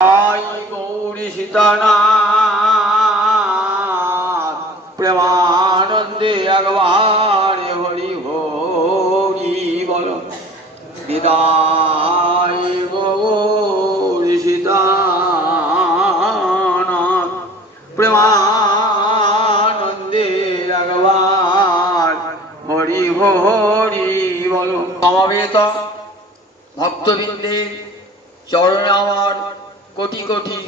गौरी सीतानाथ प्रेमानंदे अगवार हरि हरि बोल विदाय गौरी सीतानाथ प्रेमानंदे अगवार हरि हरि बोल समवेत भक्तबिंदे चरणे आमार कोटि कोटि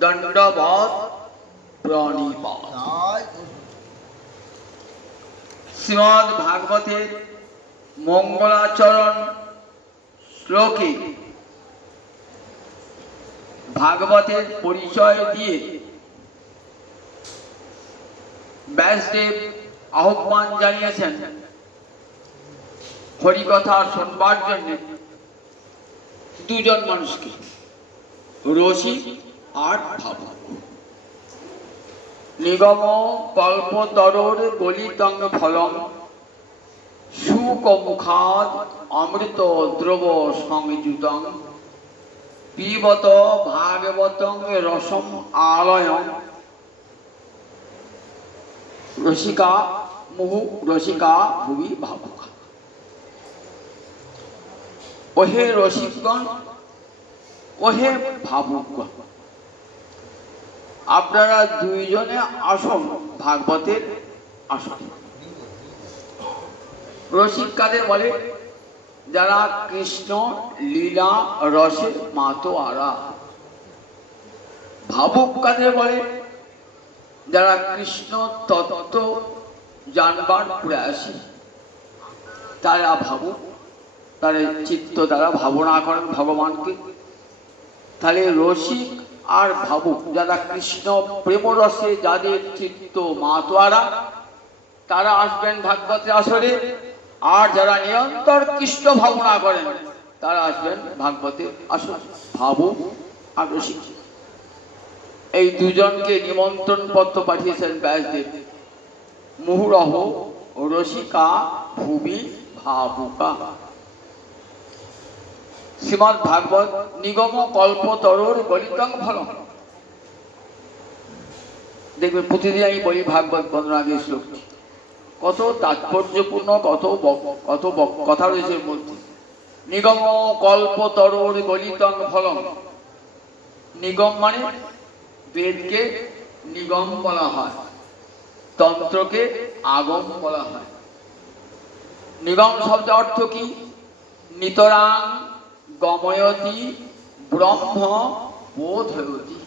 दंडवत प्रणिपात। श्रीमद् भागवते मंगलाचरण श्लोके भागवतेर परिचय दिए व्यासदेव आह्वान जानिয়েছেন हरिकथा শুনবার জন্য দুজন মানুষকে, রসিক আর ভাবুক। নিগম কল্পতরুর গলিতং ফলম শুকমুখাদ অমৃত দ্রব সংযুতং পিবত ভাগবতং রসম আলয়ং রসিকা মুহু রসিকা ভুবি ভাবুক। ওহে রসিকগণ, ওহে ভাবুকগণ, আপনারা দুইজনে আসুন ভাগবতের আসনে। রসিক কাদের বলে? যারা কৃষ্ণ লীলা রসের মাতোয়ারা। ভাবুক কাদের বলে? যারা কৃষ্ণ তত্ত্ব জানবার প্রয়াসী, তারা ভাবুক, তারা চিত্ত দ্বারা ভাবনা করেন ভগবানকে। তাহলে রসিক আর ভাবুক, যারা কৃষ্ণ প্রেমরসে যাদের চিত্ত মাতোয়ারা, তারা আসবেন ভাগবতের আসরে। আর যারা নিরন্তর কৃষ্ণ ভাবনা করেন, তারা আসবেন ভাগবতের আসরে। ভাবুক আর রসিক, এই দুজনকে নিমন্ত্রণ পত্র পাঠিয়েছেন ব্যাসদেব। মুহুরহ রসিকা ভুবি ভাবুকা। শ্রীমদ্ ভাগবত নিগম কল্পতরুর গলিতং ফলম। দেখবেন প্রতিদিন আমি বলি ভাগবত বন্দনা আগে শ্লোকটি, কত তাৎপর্যপূর্ণ, কত কথা রয়েছে এর মধ্যে। নিগম কল্পতরুর গলিতং ফলম। নিগম মানে বেদকে নিগম বলা হয়, তন্ত্রকে আগম বলা হয়। নিগম শব্দ অর্থ কি? নিতরাং গময়তি ব্রহ্ম বোধয়তি।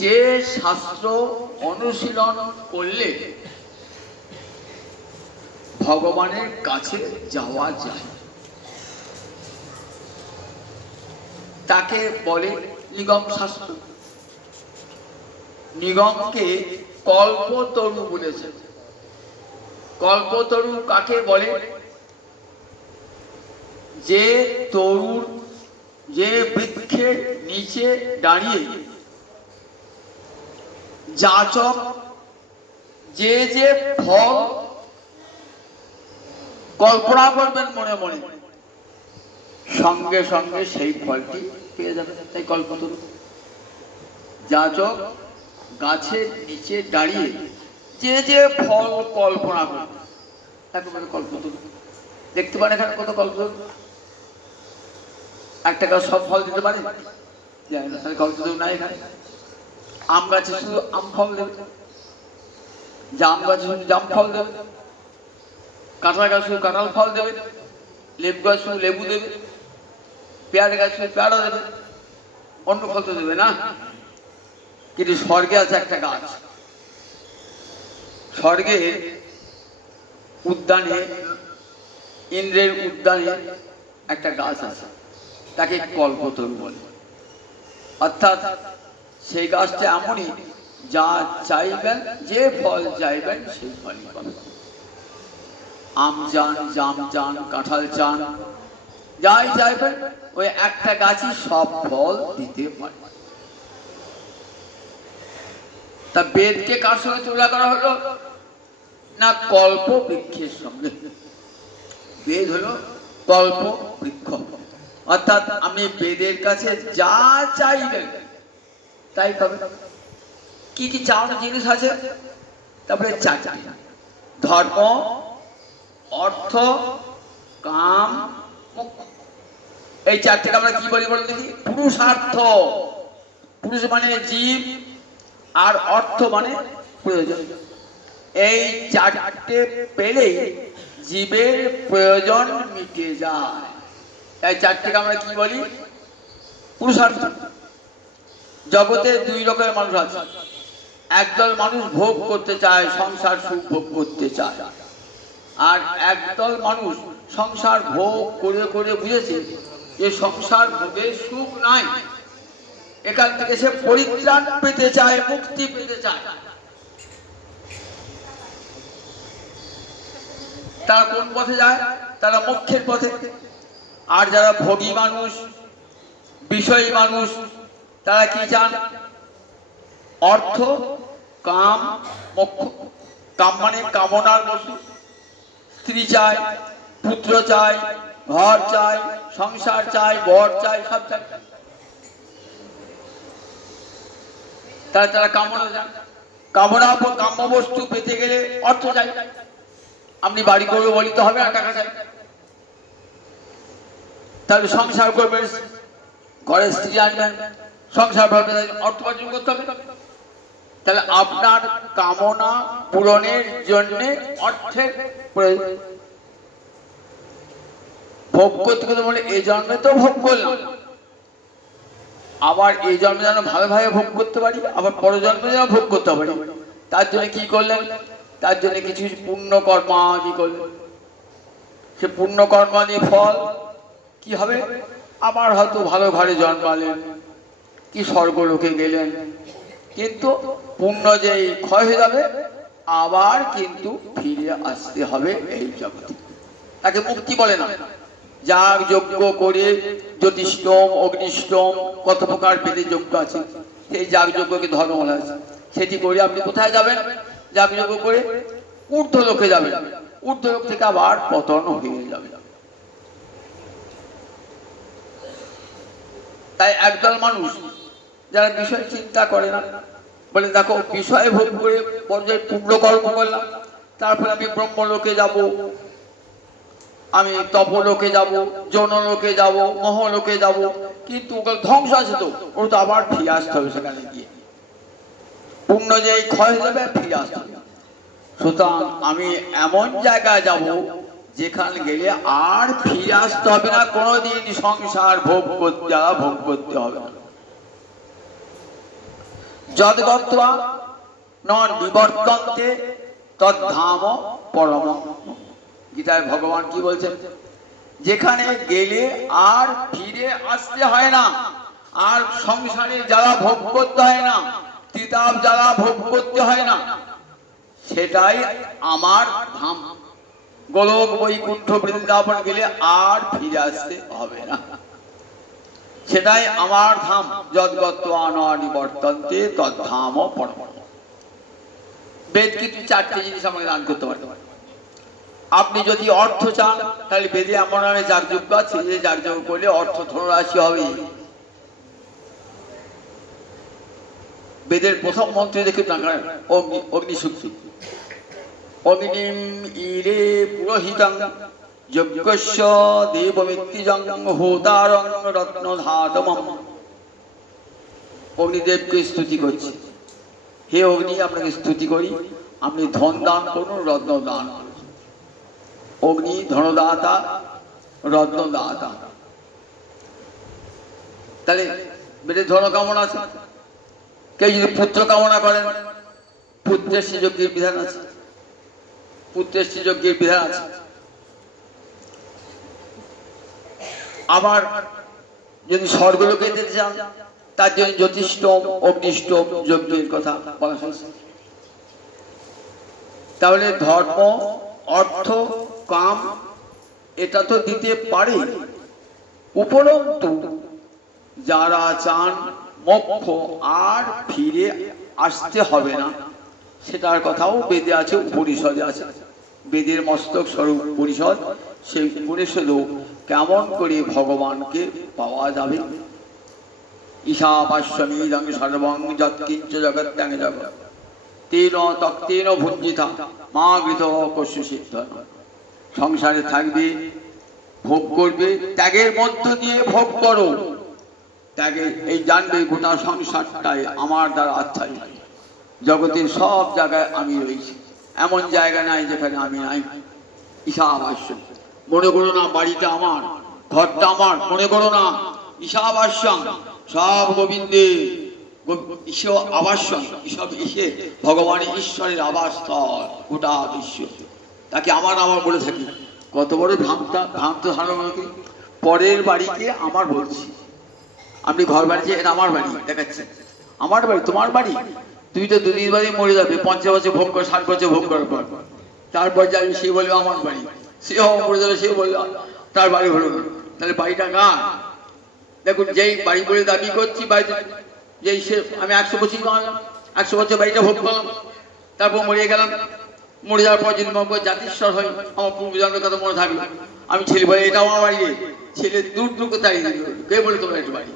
যে শাস্ত্র অনুশীলন করলে ভগবানের কাছে যাওয়া যায়, তাকে বলে নিগম শাস্ত্র। নিগমকে কল্পতরু বলেছে। কল্পতরু কাকে বলে? যে তরুর, যে বৃক্ষের নিচে দাঁড়িয়ে যাচক যে যে ফল কল্পনা করবেন মনে মনে, সঙ্গে সঙ্গে সেই ফলটি পেয়ে যাবেন। তাই কল্পতরু। যাচক গাছের নিচে দাঁড়িয়ে যে যে ফল কল্পনা করবেন, তাকে বলে কল্পতরু। দেখতে পারেন এখানে কত কল্পতরু। একটা গাছ সব ফল দিতে পারে? কল্পতরু নাই এখানে। আম গাছে শুধু আম ফল দেবে, জাম গাছে শুধু জাম ফল দেবে, কাঁঠাল গাছ শুধু কাঁঠাল ফল দেবে, লেবু গাছ শুধু লেবু দেবে, পেয়ারা গাছ শুধু পেয়ারা দেবে, অন্য ফল তো দেবে না। কিন্তু স্বর্গে আছে একটা গাছ, স্বর্গের উদ্যানে, ইন্দ্রের উদ্যানে একটা গাছ আছে, তাকে কল্পতরু বলে। অর্থাৎ সেই গাছটা এমনই, যা চাইবেন, যে ফল চাইবেন সেই ফলই পাবেন। আম চান, জাম চান, কাঁঠাল চান, যাই চাইবেন, ওই একটা গাছই সব ফল দিতে পারে। তা বেদকে কার সঙ্গে তুলনা করা হলো? না, কল্প বৃক্ষের সঙ্গে। বেদ হলো কল্প বৃক্ষ। অর্থাৎ আমি বেদের কাছে যা চাইবেন তাই পাবে। কি কি চাওয়ার জিনিস আছে? তারপরে চারটি: ধর্ম, অর্থ, কাম, মোক্ষ। এই চারটিকে আমরা কি বলি বলে দেখি? পুরুষার্থ। পুরুষ মানে জীব, আর অর্থ মানে প্রয়োজন। এই চারটে পেলেই জীবের প্রয়োজন মিটে যায়। তাই চারটিকে আমরা কি বলি? পুরুষার্থ। জগতে দুই রকমের মানুষ আছে। একদল মানুষ ভোগ করতে চায়, সংসার সুখ ভোগ করতে চায়। আর একদল মানুষ সংসার ভোগ করে করে বুঝেছে যে সংসার ভোগে সুখ নাই, এখান থেকে সে পরিত্রাণ পেতে চায়, মুক্তি পেতে চায়। তারা কোন পথে যায়? তারা মোক্ষের পথে। আর যারা ভোগী মানুষ, বিষয়ী মানুষ, তারা কি চান? অর্থ, কাম, মোক্ষ। কাম মানে কামনার বস্তু। স্ত্রী চায়, পুত্র চায়, ঘর চায়, সংসার চায়, বর চায়, সব চায়। তারা কামনা চায়। কামনা কাম্য বস্তু পেতে গেলে অর্থ চাই। আপনি বাড়ি করবে বলিতে হবে আর টাকা চাই। তাহলে সংসার করবেন, ঘরে স্ত্রী আনবেন, সংসার ভাবে অর্থ উপার্জন করতে হবে। তাহলে আপনার কামনা পূরণের জন্য অর্থের প্রয়োজন। ভোগ করতে করতে বলে এই জন্মে তো ভোগ করলাম, আবার এই জন্মে যেন ভাবে ভাবে ভোগ করতে পারি, আবার পরজন্মে যেন ভোগ করতে পারি। তার জন্য কি করলেন? তার জন্য কিছু পুণ্য কর্মাদি করলেন। সে পুণ্য কর্মাদি ফল কি হবে? আবার হয়তো ভালো ঘরে জন্মালেন, কি স্বর্গলোকে গেলেন, কিন্তু পুণ্য যেই ক্ষয় হয়ে যাবে, আবার কিন্তু ফিরে আসতে হবে এই জগতে। তাকে মুক্তি বলে না। যাগ যজ্ঞ করে জ্যোতিষ্ঠম, অগ্নিষ্ঠম, কত প্রকার বেদের যজ্ঞ আছে, সেই যাগ যজ্ঞকে ধর্ম বলা আছে। সেটি করে আপনি কোথায় যাবেন? যাগ যজ্ঞ করে ঊর্ধ্ব লোকে যাবেন। ঊর্ধ্ব লোক থেকে আবার পতন হয়ে যাবে। তাই একদল মানুষ যারা বিষয় চিন্তা করে না, বলে দেখো বিষয় ভোগ করে পর্যায়ে পুণ্যকর্ম করলাম, তারপরে আমি ব্রহ্মলোকে যাব, আমি তপলোকে যাব, যৌনলোকে যাব, মহলোকে যাব, কিন্তু ওগুলো ধ্বংস আছে, তো ওর তো আবার ফিরে আসতে হবে। সেখানে গিয়ে পুণ্য যে ক্ষয় হয়ে যাবে, ফিরে আসতে হবে। সুতরাং আমি এমন জায়গায় যাব যেখানে গেলে আর ফিরে আসতে হবে না, কোনোদিন সংসার ভোগ করতে হবে না। যদ্গত্বা নন বিবর্তন্তে তদ্ধাম পরম। গীতায় ভগবান কি বলছেন? যেখানে গেলে আর ফিরে আসতে হয় না, আর সংসারে জ্বালা ভোগ করতে হয় না, তিতাব জ্বালা ভোগ করতে হয় না, সেটাই আমার ধাম। গোলক বৈকুণ্ঠ বৃন্দাবন গেলে আর ফিরে আসতে হবে না, সেটাই আমার ধাম। যদ্গত্বা ন নিবর্তন্তে তদ্ধাম পরম। বেদ কিন্তু চারটে জিনিস আমাকে দান করতে পারে। আপনি যদি অর্থ চান, তাহলে বেদে এমন নামে যাগযজ্ঞ আছে, যে যাগযজ্ঞ করলে অর্থ ধনরাশি হবে। বেদের প্রথম মন্ত্রে দেখে অগ্নিসূক্তি। অগ্নিম ইরে পুরোহিতং যজ্ঞস্য দেবমিত্তিজং হোতারং রত্নধাতমম। অগ্নিদেবকে স্তুতি করছি। হে অগ্নি, আপনাকে স্তুতি করি, আপনি ধন দান করুন, রত্ন দান করুন। অগ্নি ধনদাতা, রত্নদাতা। তাহলে বেদের ধন কামনা আছে। কেউ যদি পুত্র কামনা করেন, পুত্রের শ্রীযজ্ঞের বিধান আছে। পুত্রের শ্রীযজ্ঞের বিধান আছে। আবার যদি স্বর্গলোকে যেতে চান, তার জন্য জ্যোতিষ্ঠম, অগ্নিষ্ঠম যজ্ঞের কথা বলা হয়েছে। তাহলে ধর্ম, অর্থ, কাম এটা তো দিতে পারে, উপরন্তু যারা চান মোক্ষ আর ফিরে আসতে হবে না, সেটার কথাও বেদে আছে, উপনিষদে আছে। বেদের মস্তক স্বরূপ উপনিষদ, সেই উপনিষদেও কেমন করে ভগবানকে পাওয়া যাবে? ঈশাবাস্যমিদং সর্বং যৎকিঞ্চ জগত্যাং জগৎ তেন তক্তেন ভুঞ্জিতা মা গৃত কস্য সিদ্ধ। সংসারে থাকবে, ভোগ করবে, ত্যাগের মধ্য দিয়ে ভোগ করো। ত্যাগে এই জানবে গোটা সংসারটাই আমার দ্বারা আচ্ছাদিত। জগতের সব জায়গায় আমি রয়েছি, এমন জায়গা নাই যেখানে আমি নাই। ঈশাবাস্য, মনে করো না বাড়িটা আমার, ঘরটা আমার, মনে করো না। ঈশাবাস্যং, সব গোবিন্দের আবাসন, সব এসে ভগবানের ঈশ্বরের আবাস স্থল গোটা বিশ্ব। তাকে আমার আমার বলে থাকি। কত বড় ভ্রান্ত ধারণা! পরের বাড়িকে আমার বলছি। আপনি ঘর বাড়ি যে এটা আমার বাড়ি দেখাচ্ছেন, আমার বাড়ি, তোমার বাড়ি। তুই তো দুদিন বাড়ি মরে যাবে, 50 বছর ভোগ কর, 60 বছর ভোগ করার পর। তারপর যাবে, সে বলবে আমার বাড়ি, সেও মরে যাবে, সেও বলবে তার বাড়ি হলো না। তাহলে বাড়িটা কার? দেখুন, যেই বাড়ি বলে দাবি করছি, বাড়িতে যেই সে আমি 100 বছর বানালাম, 100 বছর বাড়িটা ভোগ করলাম, তারপর মরে গেলাম। মরে যাওয়ার পর যদি জাতিস্বর হয়, আমার পূর্বজন্মের কথা মনে থাকলো, আমি ছেলে বলে এটা আমার বাড়ি, ছেলে দূর দূর কোথায় কে বলে তোমার একটা বাড়ি।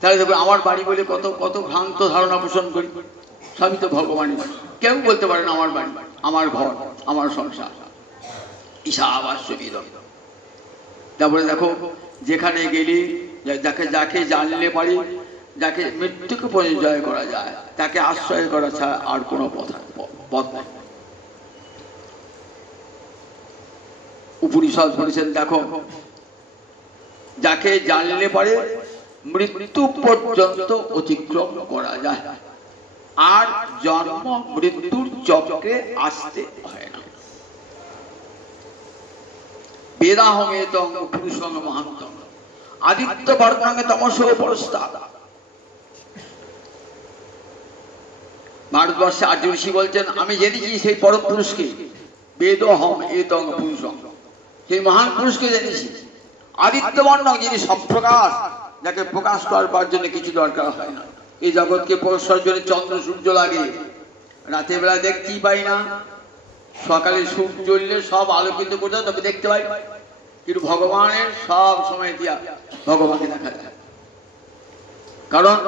তাহলে দেখো, আমার বাড়ি বলে কত কত ভ্রান্ত ধারণা পোষণ করি। সবই তো ভগবানের বাড়ি। কেউ বলতে পারে না আমার বাড়ি, আমার ঘর, আমার সংসার। ঈশাবাস্যমিদং। তারপরে দেখো, যেখানে গেলি, যাকে যাকে জানলে পারি, যাকে মৃত্যুকে পরিচয় করা যায়, তাকে আশ্রয় করা ছাড়া আর কোনো পথ নাই। উপনিষদ বলেছেন, দেখো, যাকে জানলে পারে মৃত্যু পর্যন্ত অতিক্রম করা যায়, আর জন্ম মৃত্যুর চক্রে আসতে হয় না। বেদাহমেতং পুরুষং মহান্তং আদিত্য বর্ণাঙ্গে তমসো পরস্তাৎ। ভারতবর্ষে আর্য ঋষি বলছেন, আমি জেনেছি সেই পরম পুরুষকে, বেদহম এতং পুরুষং, সেই মহান পুরুষকে জেনেছি। আদিত্য বর্ণ, যিনি সপ্রকাশ, যাকে প্রকাশ করবার জন্য কিছু দরকার হয় না। এই জগৎকে প্রকাশের জন্য চন্দ্র সূর্য লাগে, রাতের বেলা দেখতেই পাই না, সকালে সূর্য জ্বললে সব আলোকিত করতে তবে দেখতে পাই, কিন্তু ভগবানের সব সময় দিয়া ভগবানকে দেখা যায়। কারণ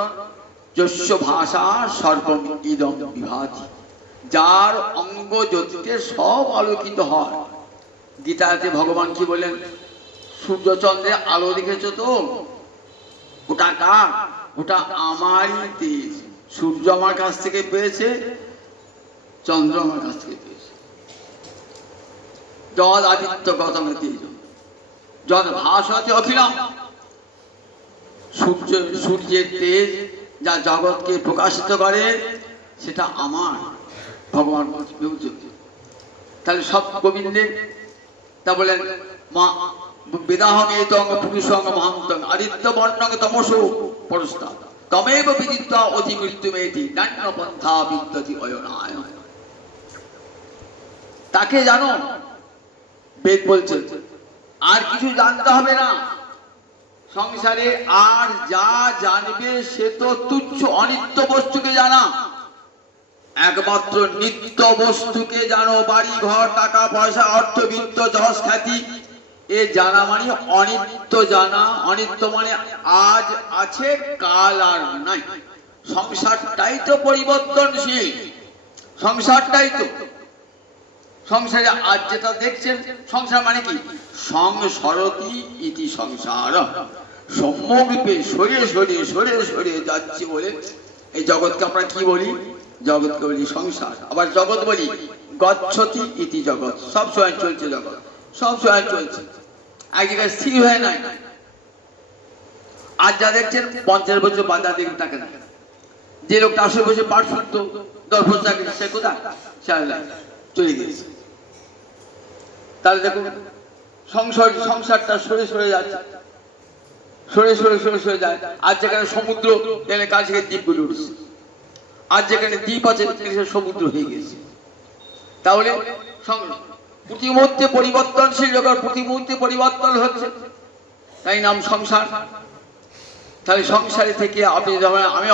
যস্য ভাষা সর্বম ইদং বিভাতি, যার অঙ্গ জ্যোতিতে সব আলোকিত হয়। গীতাতে ভগবান কি বলেন? সূর্যচন্দ্রের আলো দেখেছো তো? ওটা কার? ওটা আমারই তেজ। সূর্য আমার কাছ থেকে পেয়েছে, চন্দ্র আমার কাছ থেকে পেয়েছে। যদ আদিত্য গতম তেজ যদ ভাসতে অখিলম, সূর্যের তেজ যা জগৎকে প্রকাশিত করে, সেটা আমার, ভগবান। তাহলে সব গোবিন্দের। তা বলেন, বেদাহমেতং পুরুষং মহান্তং আদিত্য বর্ণং তমসো পরস্তাৎ তমেব বিদিত্বা অতি মৃত্যুমেতি নান্য পন্থা বিদ্যতি অয়নায়। তাকে জানো, বেদ বলছে, আর কিছু জানতে হবে না সংসারে। আর যা জানবে সে তো তুচ্ছ, অনিত্য বস্তুকে জানা। একমাত্র নিত্য বস্তুকে জানো। বাড়ি ঘর, টাকা পয়সা, অর্থবিত্ত, যশ খ্যাতি, এ জানা মানে অনিত্য জানা। অনিত্য মানে আজ আছে, কাল আর নাই। সংসারটাই তো পরিবর্তনশীল, সংসারটাই তো। সংসারে আজ যেটা দেখছেন, সংসার মানে কি? সংসরতি ইতি সংসার, সম্যগ্রূপে সরে সরে সরে সরে যাচ্ছে বলে এই জগৎকে আমরা কি বলি? জগৎকে বলি সংসার। আবার জগৎ বলি গচ্ছতি ইতি জগৎ, সব সময় চলছে জগৎ, সব সময় চলছে, এক জায়গায় স্থির হয়ে নাই। আজ যা দেখছেন 50 বছর বাজার দেখবেন তাকে না। যে লোকটা 80 বছর পাঠ শুনতো, 10 বছর চাকরি, সে কোথায়? চলে গেছে। তাহলে দেখুন, সংসারটা সরে সরে যাচ্ছে, সরে সরে সরে সরে যায়। আজ যেখানে সমুদ্র, কাল সেখানে দ্বীপগুলো উঠছে। আজ যেখানে দ্বীপ আছে সমুদ্র হয়ে গেছে। তাহলে প্রতি মুহূর্তে পরিবর্তনশীল জগৎ, প্রতি মুহূর্তে পরিবর্তন হচ্ছে, তাই নাম সংসার। তাহলে সংসারে থেকে আপনি যেমন আমি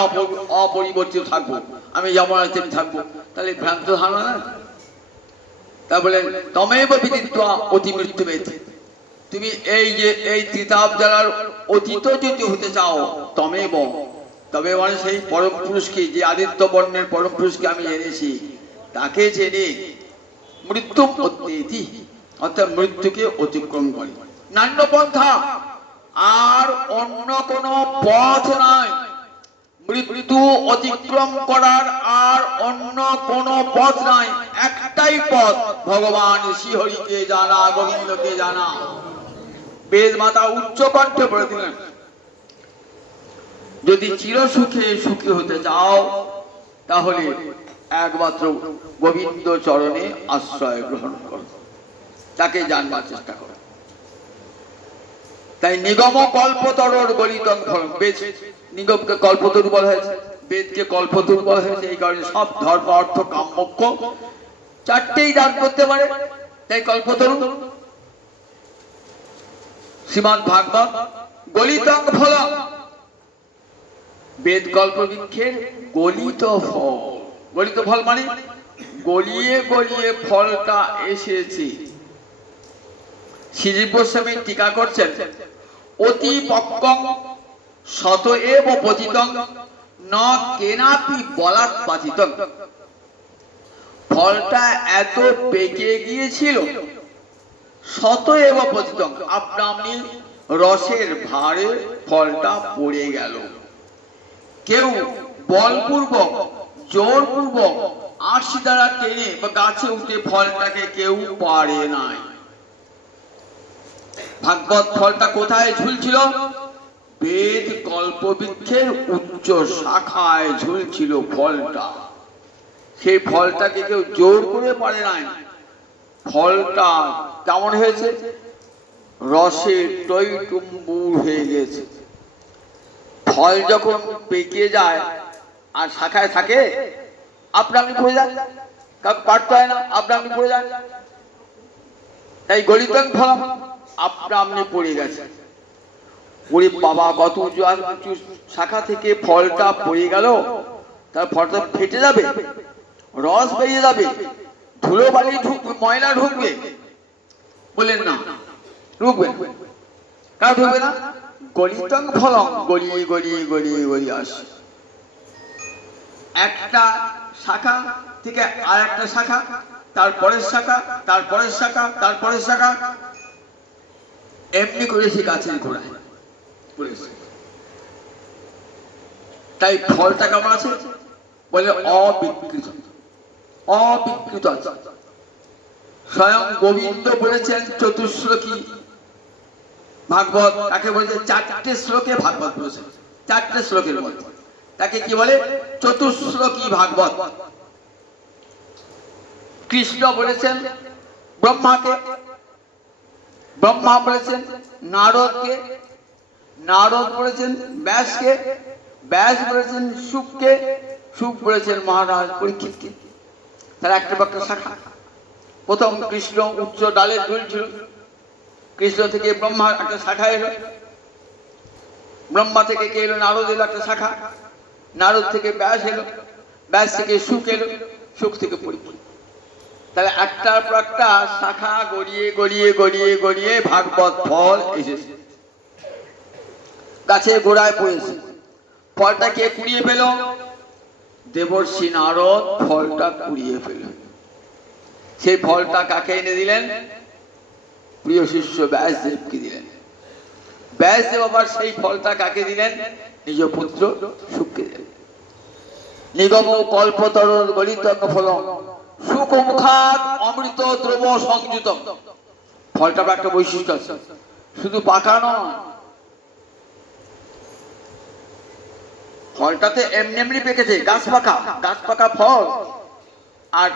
অপরিবর্তিত থাকবো, আমি যেমন আছি থাকবো, তাহলে ভ্রান্ত ধারণা না। তা বলেন তমেব বিদিত্বা অতি মৃত্যুমেতি, তুমি এই তিতাব জ্বালার অতীত যদি হতে চাও তমেব, তবে মানে সেই পরম পুরুষকে, যে আদিত্য বর্ণের পরম পুরুষকে আমি এনেছি, তাকে জেনে মৃত্যু অত্যেতি, অর্থাৎ মৃত্যুকে অতিক্রম করে। নান্য পন্থা, আর অন্য কোন পথ নাই। মৃত্যু অতিক্রম করার আর অন্য কোন পথ নাই, একটাই পথ, ভগবান শ্রীহরিকে জানা, গোবিন্দকে জানা। বেদ মাতা উচ্চ কণ্ঠে বলে দিলেন, যদি চিরসুখে সুখী হতে চাও তাহলে একমাত্র গোবিন্দ চরণে আশ্রয় গ্রহণ করো, তাকে জানবার চেষ্টা করো। তাই নিগম কল্পতরুর গলিতং ফলম, বেদ নিগমকে কল্পতরু বলা হয়েছে, বেদকে কল্পতরু বলা হয়েছে এই কারণে সব ধর্ম অর্থ কাম মোক্ষ চারটেই দান করতে পারে, তাই কল্পতরু। শ্রীমদ্ ভাগবত গলিতং ফলম, বেদ কল্প বৃক্ষের গলিত ফল। গলিত ফল মানে গলিয়ে গলিয়ে ফলটা এসেছে। শ্রীজীব গোস্বামী টিকা করছেন, অতি পক্কং শত এব পতিতং ন কেনাপি বলাৎ পাতিতং। ফলটা এত পেকে গিয়েছিল, শত এব পতিতং, আপনা আপনি রসের ভারে ফলটা পড়ে গেল। কেউ বলপূর্বক জোরপূর্বক আঁশি দ্বারা টেনে বা গাছে উঠে ফলটাকে কেউ পারে নাই। ভাগবত ফলটা কোথায় ঝুলছিল? বেদ কল্পবৃক্ষের উচ্চ শাখায় ঝুলছিল ফলটা। সেই ফলটাকে কেউ জোর করে পারে নাই। ফলটা কেমন হয়েছে? রসে টইটুম্বুর হয়ে গেছে। ফল যখন পেকে যায় আর শাখায় থাকে, আপনা আপনি পড়ে যায়, কাউকে পারতে হয় না, আপনা আপনি পড়ে যায়। তাই গলিতং ফলম, আপনা আপনি পড়ে গেছে। ওরে বাবা, কত উঁচু শাখা থেকে ফলটা পড়ে গেল, তার ফলটা ফেটে যাবে, রস বেরিয়ে যাবে, ধুলো বালি ঢুকবে, ময়লা ঢুকবে। বলেন না ঢুকবে, কার ঢুকবে না? গলিতং ফলম, গলিয়ে গলিয়ে গলিয়ে গলিয়ে আসে। একটা শাখা থেকে আর একটা শাখা, তারপরের শাখা, তারপরের শাখা, তারপরের শাখা, এমনি করেছে গাছের গোড়ায় পড়েছে। তাই ফলটা কেমন আছে? বলে অবিকৃত, অবিকৃত আছে। স্বয়ং গোবিন্দ বলেছেন চতুশ্লোকী ভাগবত, তাকে বলেছে চারটে শ্লোকে ভাগবত বলেছেন, চারটে শ্লোকের মধ্যে তাকে কি বলে? চতুশ্লোকী ভাগবত। কৃষ্ণ বলেছেন ব্রহ্মাকে, ব্রহ্মা বলেছেন নারদকে, নারদ বলেছেন ব্যাসকে, ব্যাস বলেছেন শুককে, শুক বলেছেন মহারাজ পরীক্ষিতকে। তার একটা একটা শাখা। প্রথম কৃষ্ণ উচ্চ ডালে ঝুলছিল, কৃষ্ণ থেকে ব্রহ্মার একটা শাখা এলো, ব্রহ্মা থেকে কে এলো? নারদ এলো একটা শাখা, নারদ থেকে ব্যাস এলো, ব্যাস থেকে শুক এলো, শুক থেকে পরীক্ষিত। তাহলে একটার পর একটা শাখা গড়িয়ে গড়িয়ে গড়িয়ে গড়িয়ে ভাগবত ফল এসেছে, গাছের গোড়ায় পড়েছে। ফলটা কে কুড়িয়ে পেল? দেবর্ষি নারদ ফলটা কুড়িয়ে পেল। সেই ফলটা কাকে এনে দিলেন? প্রিয় শিষ্য ব্যাসদেবকে দিলেন। ব্যাসদেব আবার সেই ফলটা কাকে দিলেন? নিজ পুত্র শুককে দিলেন। নিগম কল্পতরুর গলিতং ফলম সুখমুখাৎ অমৃত দ্রব সংযুত। ফলটার একটা বৈশিষ্ট্য আছে, শুধু পাকা নয়, ফলটাতে এমনি এমনি পেকেছে, গাছ পাকা ফল। আর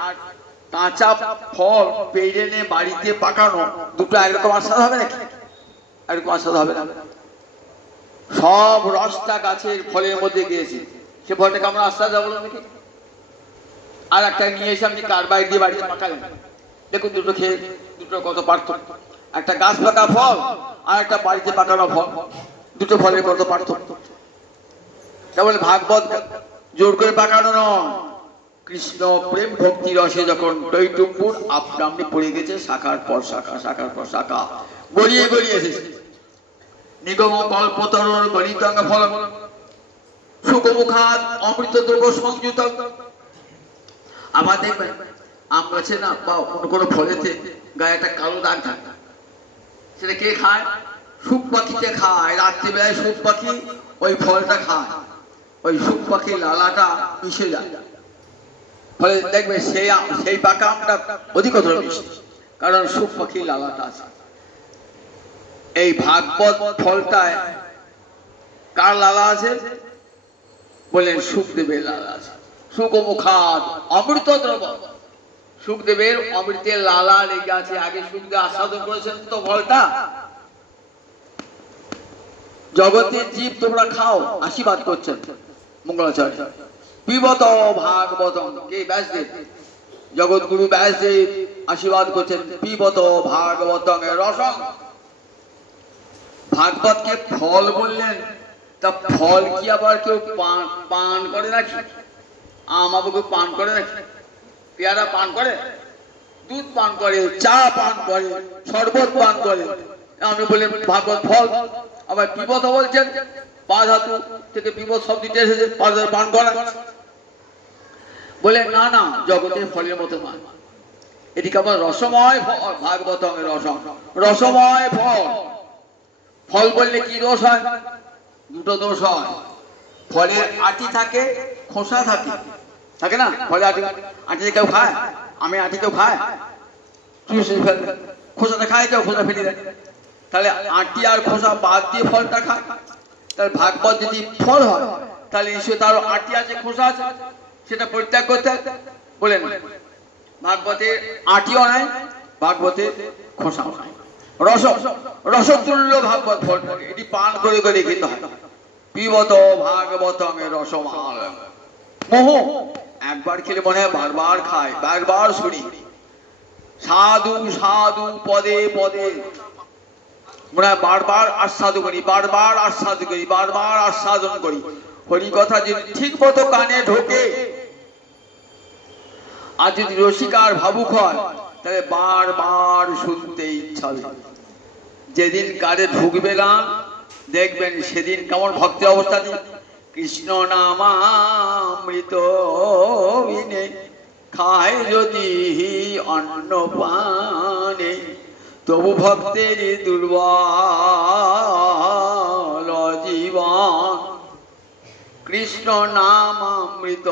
কাঁচা ফল পেড়ে এনে বাড়িতে পাকানো, দুটো একরকম আস্বাদ হবে নাকি? একরকম আস্বাদ হবে না। সব রসটা গাছের ফলের মধ্যে গিয়েছে, সে ফলটা কেমন আস্বাদ হবে নাকি? আর একটা নিয়ে এসে আপনি কার্বাইড দিয়ে বাড়িতে পাকালেন, দেখুন দুটো খেয়ে দুটো কত পার্থক্য। একটা গাছ পাকা ফল আর একটা বাড়িতে পাকানো ফল, দুটো ফলের কত পার্থক্য। কেবল ভাগবত জোর করে পাকানো নয়, কৃষ্ণ প্রেম ভক্তি রসে যখন টইটুম্বুর আপনা আপনি পড়ে গেছে, শাখার পর শাখা, শাখার পর শাখা, গড়িয়ে গড়িয়ে এসেছে। নিগম কল্পতরুর গলিতং ফল সুখমুখাদ অমৃত দ্রব্য সংযুত। আবার দেখবেন আম গাছে না বা অন্য কোনো ফলেতে গায়ে একটা কালো দাগ থাকে, সেটা কে খায়? সুখ পাখিতে খায়। রাত্রিবেলায় সুখ পাখি ওই ফলটা খায়, ওই সুখ পাখির লালাটা মিশে যায়, ফলে দেখবে সেই পাকা আমটা অধিকতর মিষ্টি, কারণ সুখ পাখির লালাটা আছে। এই ভাগবত ফলটায় কার লালা আছে? বললেন সুখদেবের লালা আছে। সুখমুখাদ অমৃত দ্রব্য, সুখদেবের অমৃতের লালা লেগে আছে। আগে সুখদেব আস্বাদন করেছেন তো ফলটা। জগতের জীব তোমরা খাও, আশীর্বাদ করছেন মঙ্গলাচার্য। পিবত ভাগবতম, কে? ব্যাসদেব, জগৎগুরু ব্যাসদেব আশীর্বাদ করছেন। পিবত ভাগবতং রসং। ভাগবতকে ফল বললেন, তা ফল কি আবার কেউ পান করে নাকি? আম আবার কেউ পান করে নাকি? পেয়ারা পান করে? দুধ পান করে, চা পান করে, শরবত পান করে। আপনি বললেন ভাগবত ফল। আবার পিবত বলছেন, পা ধাতু থেকে পিবত শব্দটি এসেছে, পান করা। বলে না না, জগতের ফলের মতো নয়, এটি কেমন রসময় ফল। ভাগবতং রসম, রসময় ফল। ফল বললে কি দোষ হয়? দুটো দোষ হয়। ফলে আটি থাকে, খোসা থাকে, থাকে না? ফলে আটি কেউ খায়, আমি আটি কেউ খায়, খোসাটা খায় কেউ, খোসা ফেলে দেয়। তাহলে আটি আর খোসা বাদ দিয়ে ফলটা খায়। তাহলে ভাগবত যদি ফল হয়, তাহলে নিশ্চয়ই তার আটি আছে, খোসা আছে, সেটা পরিত্যাগ করতে বলেন। ভাগবতে আটিও নাই, ভাগবতে খোসাও নাই। রসতুল্য ভাগবত ফল, এটি পান করে করে খেতে হয়। পিবত ভাগবতং রসমাল। মোহ একবার খেলে মনে হয় বারবার খায়, বারবার শুনি। সাধু সাধু পদে পদে, মনে হয় বারবার আস্বাদন করি, বারবার আস্বাদন করি, বারবার আস্বাদন করি। হরি কথা যদি ঠিক মতো কানে ঢোকে, আর যদি রসিকার ভাবুক হয়, তাহলে বারবার শুনতে ইচ্ছা হবে। যেদিন কারে ঢুকবে না, দেখবেন সেদিন কেমন ভক্তের অবস্থা। কৃষ্ণ নামামৃত বিনে খায় যদি অন্ন পানে, তবু ভক্তের দুর্বল জীবন। কৃষ্ণ নামামৃত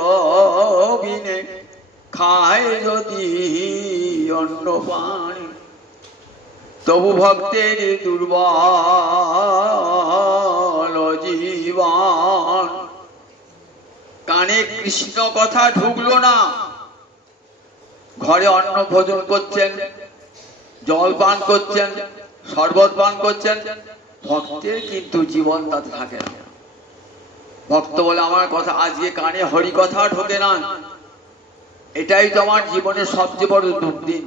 বিনে খায় যদি অন্ন পানে, তবু ভক্তের দুর্বল জীবন। কানে কৃষ্ণ কথা ঢুকলো না, ঘরে অন্ন ভোজন করছেন, জল পান করছেন, শরবত পান করছেন, ভক্তের কিন্তু জীবন তাতে থাকে না। ভক্ত বলে আমার কথা আজকে কানে হরি কথা ঢোকে না, এটাই তো আমার জীবনের সবচেয়ে বড় দুর্দিন।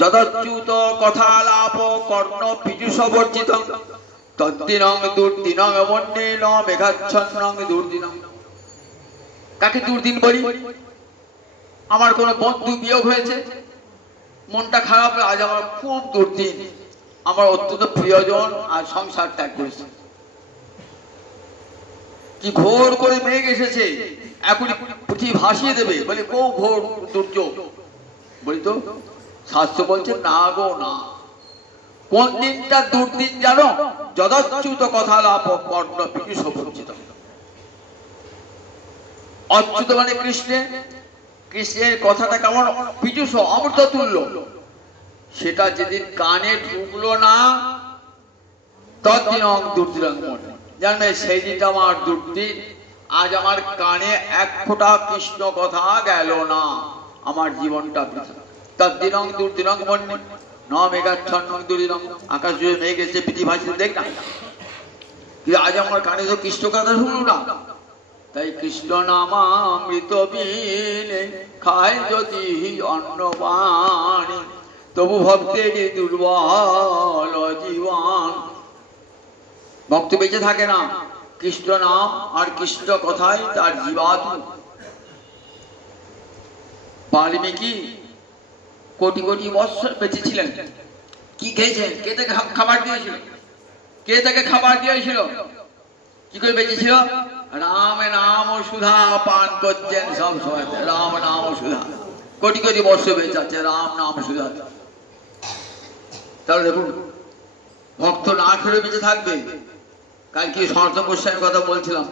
যদচ্যুত কথালাপ কর্ণ পীযুষ বর্জিত, তদ্দিনং দুর্দিনং মন্যেন মেঘাচ্ছন্নং দুর্দিনং। কাকে দুর্দিন বলি? আমার কোনো বন্ধু বিয়োগ হয়েছে, মনটা খারাপ, আজ আমার খুব দুর্দিন, আমার অত্যন্ত প্রিয়জন আর সংসার ত্যাগ করেছে। কি ঘোর করে মেঘ এসেছে, এখনই পৃথিবী ভাসিয়ে দেবে, বলে কো ঘোর দুর্যোগ। বলি তো শাস্ত্র বলছে না গো না। কোন দিনটা দুর্দিন জানো? যদচ্যুত কথা লাভ কর্ণ পীযুষ বর্জিত। অচ্যুত মানে কৃষ্ণের কথাটা কেমন পীযুষ, অমৃত তুল্য, সেটা যেদিন কানে ঢুকলো না, তদ্দিন দুর্দিন মনে জানবে সেই দিনটা আমার দুর্দিন। আজ আমার কানে এক ফোঁটা কৃষ্ণ কথা গেল না, আমার জীবনটা বৃথা। তদ্দিনং দুর্দিনং মন্যে ন মেঘাচ্ছন্নং দুর্দিনং। আকাশ জুড়ে মেঘ এসে পৃথিবী ভাসিয়ে দেখ না, আজ আমার কানে তো কৃষ্ণ কথা শুনলো না। তাই কৃষ্ণ নামামৃত বিনে খায় যদি অন্ন পানে, তবু ভক্তের দুর্বল জীবন। ভক্ত বেঁচে থাকে না, কৃষ্ণ নাম আর কৃষ্ণ কথাই তার জীবাত্মা। বাল্মীকি কোটি কোটি বৎসর বেঁচে ছিলেন। কি খেয়েছেন? কে তাকে খাবার দিয়েছিল? কে তাকে খাবার দিয়েছিল? কি করে বেঁচেছিল? রাম নাম ও সুধা পান করছেন সব সময়। রাম নাম ও সুধা, কোটি কোটি বৎসর বেঁচে আছে রাম নাম সুধা। তাহলে দেখুন, ভক্ত না খেলে বেঁচে থাকবে। কালকে সনাতন গোস্বামীর কথা বলছিলাম।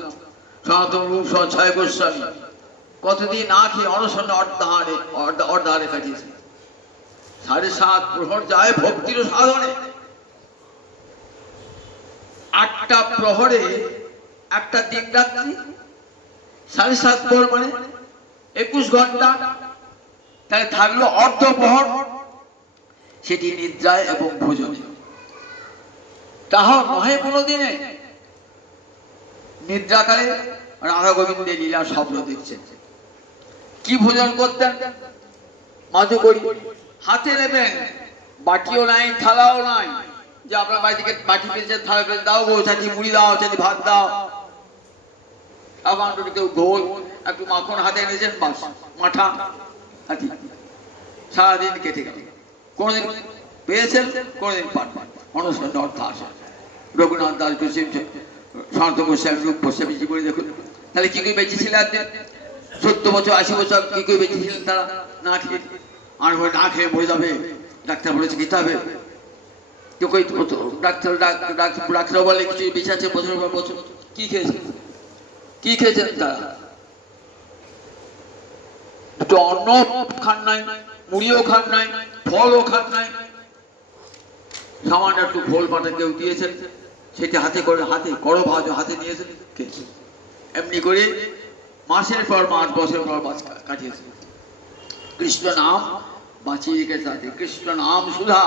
সনাতন রূপ ছয় গোস্বামী কতদিন না খেয়ে অনশনে অর্ধাহারে কাটিয়েছে। 7.5 প্রহর যায় ভক্তির সাধনে। 8টা প্রহরে একটা দিন রাত্রি, 7.5 প্রহর মানে 21 ঘন্টা। তাহলে থাকলো অর্ধ প্রহর, সেটি নিদ্রায় এবং ভোজনে। তাহা নহে কোনোদিনে নিদ্রাকালে রাধা গোবিন্দের লীলা স্বপ্ন দেখছেন। কি ভোজন করতেন? মাধুকরী হাতে নেবেন, বাটিও নাই থালাও নাই যে আপনার বাড়ি থেকে বাটি পেয়েছে থালা পেয়েছে দাও গো, চাচি মুড়ি দাও, চাচি ভাত দাও। আবার কেউ গোল একটু মাখন হাতে এনেছেন, বাস মাঠা হাতি। সারাদিন কেটে গেল। কোনোদিন পেয়েছেন, কোনোদিন পান। অনশন অর্থ আসে। রঘুনাথ দাস গোস্বামী, সনাতন গোস্বামী, রূপ গোস্বামী জীবনে দেখুন। তাহলে কি করে বেঁচেছিলেন একদিন? 70 বছর 80 বছর কি করে বেঁচেছিলেন তারা না খেয়ে? আর না খেয়ে মরে যাবে, ডাক্তার বলেছে খেতে হবে। কেউ কই ডাক্তার বলে কিছু বেঁচে আছে বছর পর বছর। কি খেয়েছেন? কি খেয়েছেন তারা? একটু অন্ন খান নাই, মুড়িও খান নাই, ফলও খান নাই। সামান্য একটু ভোল পাতা কেউ দিয়েছেন, সেটি হাতে করে করো ভাজ হাতে নিয়েছেন, খেয়েছেন। এমনি করে মাসের পর মাস, বছরের পর মাস কাটিয়েছে। কৃষ্ণ নাম বাঁচিয়ে রেখেছে তাতে। কৃষ্ণ নাম সুধা,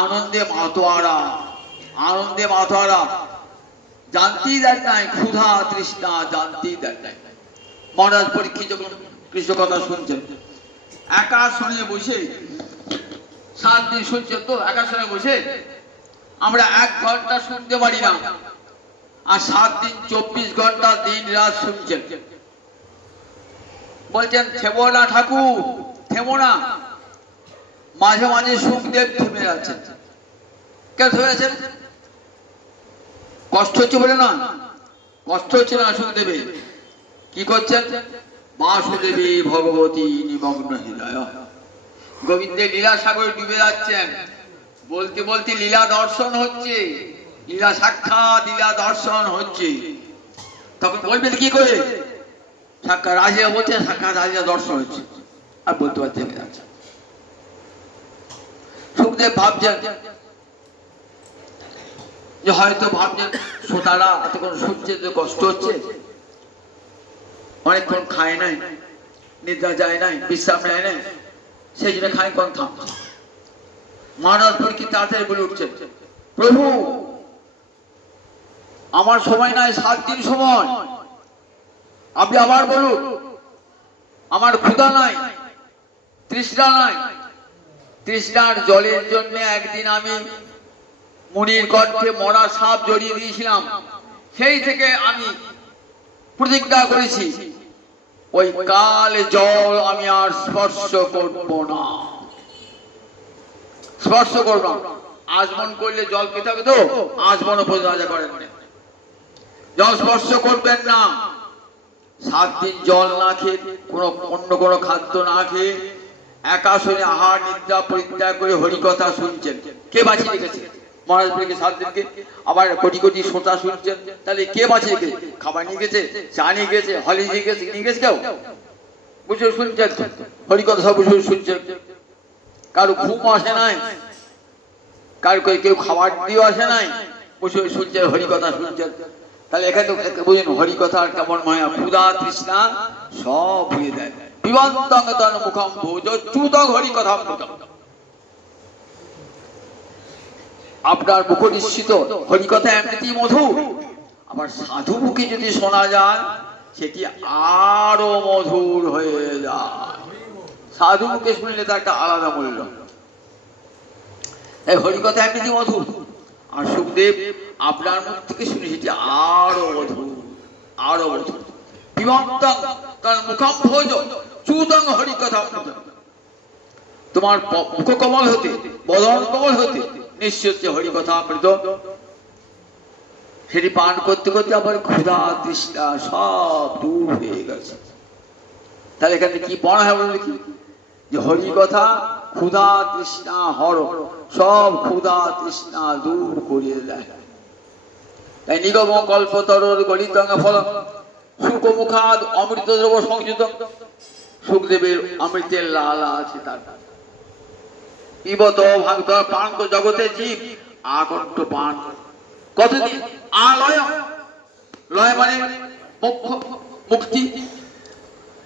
আনন্দে মাতোয়ারা, আনন্দে মাতোয়ারা। জানতেই দেন নাই ক্ষুধা তৃষ্ণা, জানতেই দেন নাই। মহারাজ পরীক্ষিত যখন কৃষ্ণ কথা শুনছেন, একা শোনে বসে 7 দিন শুনছেন তো, একা শোনে বসে। আমরা 1 ঘন্টা শুনতে পারি না, আর 7 দিন 24 ঘন্টা দিন রাত শুনছেন। বলছেন থেমো না ঠাকুর, থেমো না। মাঝে মাঝে সুখদেব থেমে যাচ্ছেন। কেন থেমে যাচ্ছেন? কষ্ট হচ্ছে বলে না, কষ্ট হচ্ছে না সুখদেবে। কি করছেন? বাসুদেবী ভগবতী নিমগ্ন হৃদয়। গোবিন্দের লীলা সাগরে ডুবে যাচ্ছেন। বলতে বলতে লীলা দর্শন হচ্ছে, লীলা সাক্ষাৎ, লীলা দর্শন হচ্ছে। তখন বলবেন কি করে? সাক্ষাৎ রাজিয়া বলছে, সাক্ষাৎ রাজিয়া দর্শন হচ্ছে, আর বলতে পারতে থেমে যাচ্ছে। সুখদেব ভাবছেন যে হয়তো ভাবছেন শ্রোতারা এতক্ষণ শুনছে যে কষ্ট হচ্ছে, অনেকক্ষণ খায় নাই, নিদ্রা যায় নাই, বিশ্রাম নেয় নাই, সেই জন্য খায় কোন থামছে। মহারাজ পরীক্ষিত তাড়াতাড়ি বলে উঠছেন, প্রভু আমার সময় নাই, 7 দিন সময়, আপনি আবার বলুন। আমার ক্ষুধা নাই, তৃষ্ণা নাই। তৃষ্ণার জলের জন্য একদিন আমি মুনির কণ্ঠে মরা সাপ জড়িয়ে দিয়েছিলাম। সেই থেকে আমি প্রতিজ্ঞা করেছি ওই কাল জল আমি আর স্পর্শ করব না, স্পর্শ করব না। আজমন করলে জল খেতে হবে তো, আজমন রাজা করেন জল স্পর্শ করবেন না। 7 দিন জল না খেয়ে, অন্য কোনো খাদ্য না খেয়ে, একা শুনে আহার নিদ্রা পরিত্যাগ করে হরিকথা শুনছেন। কে বাঁচিয়ে রেখেছে মহারাজ পরীক্ষিত 7 দিনকে? আবার কোটি কোটি শ্রোতা শুনছেন। তাহলে কে বাঁচিয়ে রেখেছে? খাবার নিয়ে গেছে, চা নিয়ে গেছে, হলি নিয়ে গেছে কেউ? বুঝে শুনছেন হরিকথা, সব বুঝে শুনছেন। কারো ঘুম আসে নাই, কারো কেউ খাবার দিয়েও আসে নাই, বসে শুনছেন হরিকথা শুনছেন। তাহলে এখানে তো বুঝুন হরিকথার কেমন মায়া। ক্ষুধা তৃষ্ণা সব ভুলে দেয়। পিবন্তং তন মুখম ভোজ চুদং হরিকথাম মৃতম। আপনার মুখ নিশ্চিত হরিকথা এমনিতেই মধুর, আবার সাধু মুখে যদি শোনা যায় সেটি আরো মধুর হয়ে যায়। সাধু মুখে শুনলে তার একটা আলাদা মূল্য। এই হরিকথা এমনিতেই মধুর, আর সুখদেব আপনার মুখ থেকে শুনে সেটি আরো মধুর, আরো মধুর। পিবন্তং তন মুখম ভোজ চুদং হরিকথাম মৃতম। তোমার মুখ কমল হতে, বদন কমল হতে নিশ্চয় হচ্ছে হরিকথা অমৃত। সেটি পান করতে করতে আবার ক্ষুধা তৃষ্ণা সব দূর হয়ে গেছে। তাহলে এখানে কি পড়া হয় বলে কি, যে হরিকথা ক্ষুধা তৃষ্ণা হর, সব ক্ষুধা তৃষ্ণা দূর করিয়ে দেয়। তাই নিগম কল্পতর গলিতং ফল সুখমুখাদ অমৃত দ্রব সংযুত। সুখদেবের অমৃতের লালা আছে তার। পিবত ভাগত পান তো জগতে জীব আকণ্ঠ পান। কতদিন? আলয়, লয় মানে মুক্তি।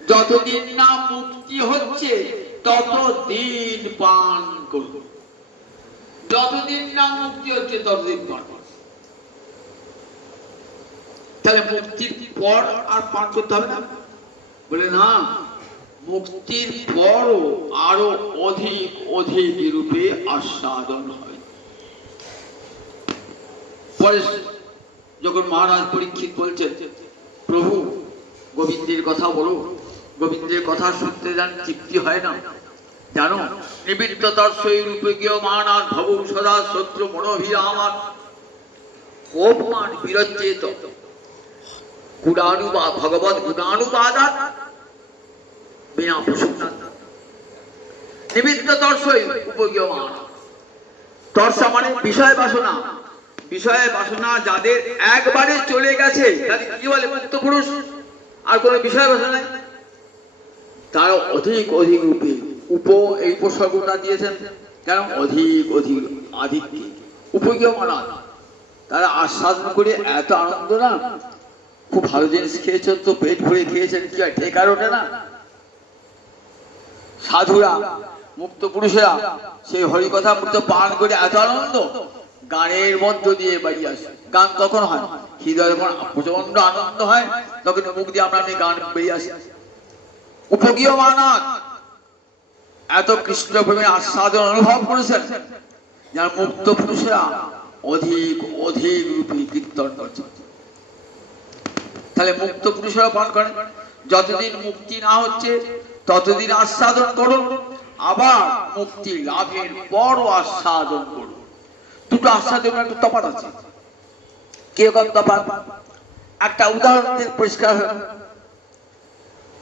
যতদিন না মুক্তি হচ্ছে ততদিন পান করব। যতদিন না মুক্তি হচ্ছে ততদিন পান। তাহলে মুক্তির পর আর পান করতে হবে না? বলে না, মুক্তির পরও আরো অধিক অধিক রূপে আস্বাদন হয়। পরে যখন মহারাজ পরীক্ষিত বলছেন, প্রভু গোবিন্দের কথা বলো, গোবিন্দের কথা শুনতে যান তৃপ্তি হয় না জানো? নিবৃত্ত দর্শই রূপে গিয়ে মহারাজ ভব সদা শত্রু মনোভিরামান অপমান বিরচেত গুণানুবাদ ভগবত গুণানুবাদাত বিনা প্রসন্নাত। নিবৃত্ত দর্শই উপগীয়মান, দর্শা মানে বিষয় বাসনা। বিষয় বাসনা যাদের একবারে চলে গেছে তাদের কি বলে? মুক্ত পুরুষ। আর কোন বিষয় বাসনা নাই, তারা অধিক অধিক রূপে এই উপসর্গটা দিয়েছেন কেন? অধিক অধিক আধিক্য উপগীয়মান। তারা আস্বাদন করে এত আনন্দ না, খুব ভালো জিনিস খেয়েছেন তো, পেট ভরে খেয়েছেন, কি আর ঠেকার ওঠে না? সাধুরা মুক্ত পুরুষেরা সেই হরিকথা মুক্ত পান করে এত আনন্দ, গানের মধ্য দিয়ে বাড়ি আসে। গান তখন হয় হৃদয় যখন প্রচন্ড আনন্দ হয়, তখন মুখ দিয়ে আমরা গান বেরিয়ে আসি। উপগীয়মান এত কৃষ্ণ প্রেমে আস্বাদন অনুভব করেছেন, যার মুক্ত পুরুষেরা অধিক অধিক রূপে কীর্তন করছে। তাহলে মুক্ত পুরুষেরা পান করেন। যতদিন মুক্তি না হচ্ছে ততদিন আস্বাদন করুন, আবার মুক্তি লাভের পরও আস্বাদন করুন। দুটো আস্বাদনের একটা তফাৎ আছে। কিরকম তফাৎ? একটা উদাহরণ পরিষ্কার হয়।